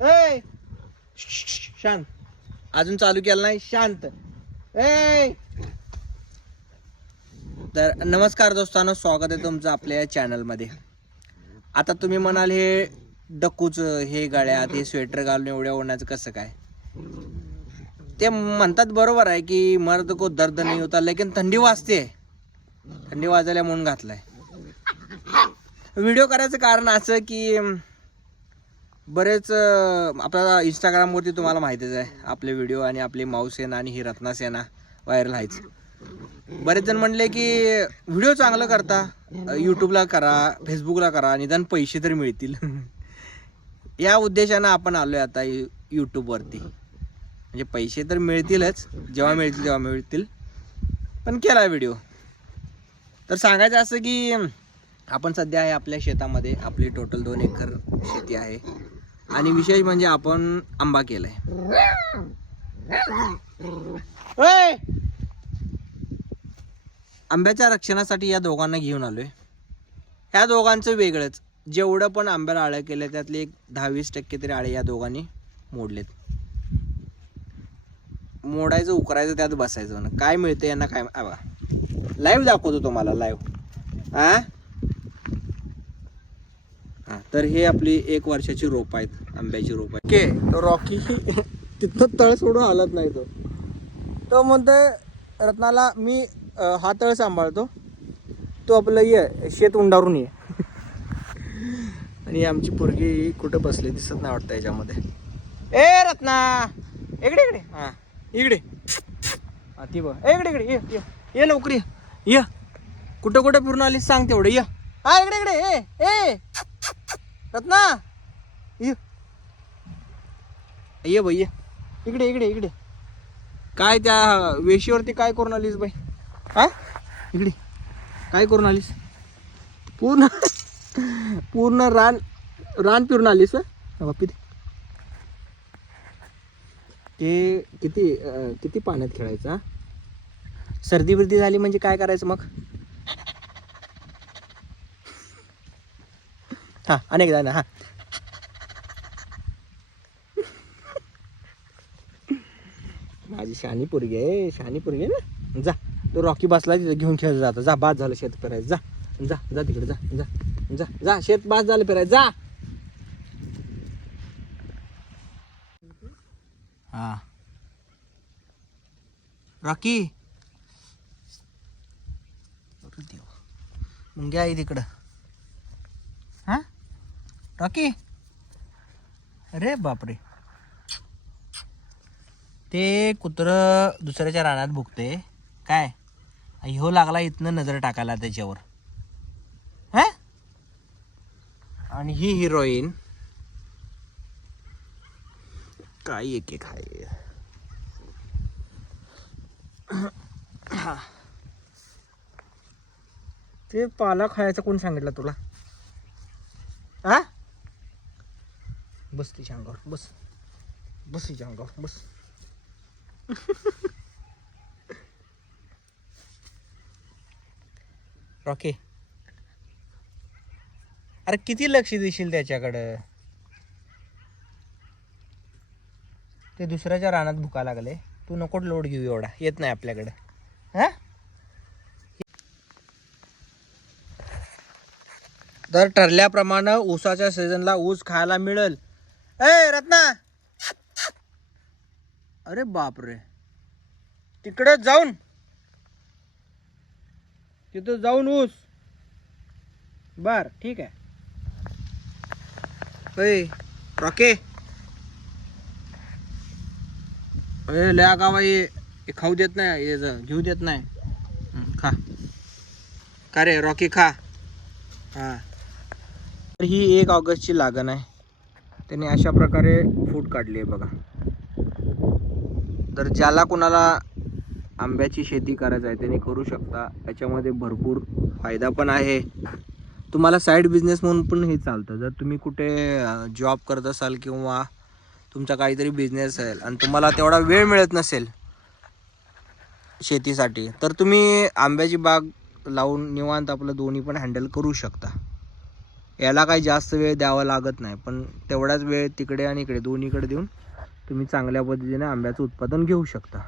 ए शांत. अजून चालू केलं नाही शांत. ए तर नमस्कार दोस्तांनो स्वागत आहे तुमचं आपल्या या चॅनलमध्ये. आता तुम्ही म्हणाल हे डक्कूच हे गळ्यात हे स्वेटर घालून एवढ्या ओढण्याचं कसं काय? ते म्हणतात बरोबर आहे की मर्द को दर्द नाही होता लेकिन थंडी वाजते. थंडी वाजायला म्हणून घातलाय. व्हिडिओ करायचं कारण असं की बरेच आपल्याला इंस्टाग्रामवरती तुम्हाला माहितीच आहे. आपले व्हिडिओ आणि आपली माऊसेना आणि ही रत्नासेना व्हायरल आहेच. बरेच जण म्हणले की व्हिडिओ चांगलं करता. यूट्यूबला करा फेसबुकला करा निदान पैसे तर मिळतील. या उद्देशानं आपण आलो आहे आता यू यूट्यूबवरती म्हणजे पैसे तर मिळतीलच. जेव्हा मिळतील तेव्हा मिळतील. पण केला व्हिडिओ तर सांगायचं असं की आपण सध्या आहे आपल्या शेतामध्ये. आपली टोटल दोन एकर शेती आहे. आणि विशेष म्हणजे आपण आंबा केलाय! आंब्याच्या रक्षणासाठी या दोघांना घेऊन आलोय. ह्या दोघांचं वेगळंच. जेवढं पण आंब्याला आळं केलं त्यातले एक दहा वीस टक्के तरी आळे या दोघांनी मोडलेत. मोडायचं उकरायचं त्यात बसायचं. काय मिळतं यांना काय आ बघा लाईव्ह दाखवतो तुम्हाला लाईव्ह हा तर हे आपली एक वर्षाची रोप आहेत आंब्याची रोप आहे के रॉकी तिथं तळ सोडून हलत नाही तो. तो म्हणतोय रत्नाला मी हा तळ सांभाळतो. तो आपलं ये शेत उंडारून ये. आणि आमची पोरगी कुठं बसली दिसत नाही वाटतं याच्यामध्ये. ए रत्ना! इकडे इकडे. हा इकडे. हा ती बघ. इकडे इकडे. ये ये. ये लवकर ये. ये. कुठं कुठं फिरून आली सांग तेवढं. ये. हा इकडे इकडे. ए ए. रत्ना! ये. ये बाई ये. इकडे इकडे इकडे. काय त्या वेशीवरती काय करून आलीस बाई? हा? इकडे. काय करून आलीस? पूर्ण पूर्ण रान रान फिरून आलीस बापी ते. किती किती पाण्यात खेळायचं सर्दी बिर्दी झाली म्हणजे काय करायचं मग? हा अनेकदा ना हा. माझी शहाणी पोरगी आहे शहाणी पोरगी आहे ना? जा तो रॉकी बसला तिथं घेऊन खेळ जातो. जा बाद झालं शेत फिरायचं जा जा जा तिकडे जा जा जा जा शेत बाद झालं फिरायचं जा. हा. रॉकी अरे मुंग्या आहे तिकडं. रॉकी अरे बापरे. ते कुत्रं दुसऱ्याच्या रानात भुकते. काय? ह्यो लागला इथनं नजर टाकायला त्याच्यावर. हा? आणि ही हिरोईन. काय एक एक आहे. हा. ते पाला खायचं कोण सांगितलं तुला? हा? बस तिच्या अंगावर बस. बस तिच्या अंगावर बस. रॉके. अरे किती लक्ष देशील त्याच्याकडं? ते दुसऱ्याच्या रानात भुका लागले. तू नको लोड घेऊ एवढा. येत नाही आपल्याकडं. हा? तर ठरल्याप्रमाणे ऊसाच्या सीझनला ऊस खायला मिळेल. ए रत्ना. अरे बापरे. तिकडे जाऊन. तिथं जाऊन ऊस. बर ठीक आहे. होय रॉके. अरे लया का बाई हे खाऊ देत नाही हे घेऊ देत नाही. खा. का रे रॉकी खा. हा. तर ही एक ऑगस्टची लागण आहे. त्याने अशा प्रकारे फूट काढली आहे बघा. तर ज्याला कोणाला आंब्याची शेती करायचं आहे त्याने करू शकता. याच्यामध्ये भरपूर फायदा पण आहे. तुम्हाला साईड बिझनेस म्हणून पण हे चालतं. जर तुम्ही कुठे जॉब करत असाल किंवा तुमचा काहीतरी बिझनेस असेल आणि तुम्हाला तेवढा वेळ मिळत नसेल शेतीसाठी तर तुम्ही आंब्याची बाग लावून निवांत आपलं दोन्ही पण हँडल करू शकता. याला काही जास्त वेळ द्यावा लागत नाही पण तेवढाच वेळ तिकडे आणि इकडे दोन्हीकडे देऊन तुम्ही चांगल्या पद्धतीने आंब्याचं उत्पादन घेऊ शकता.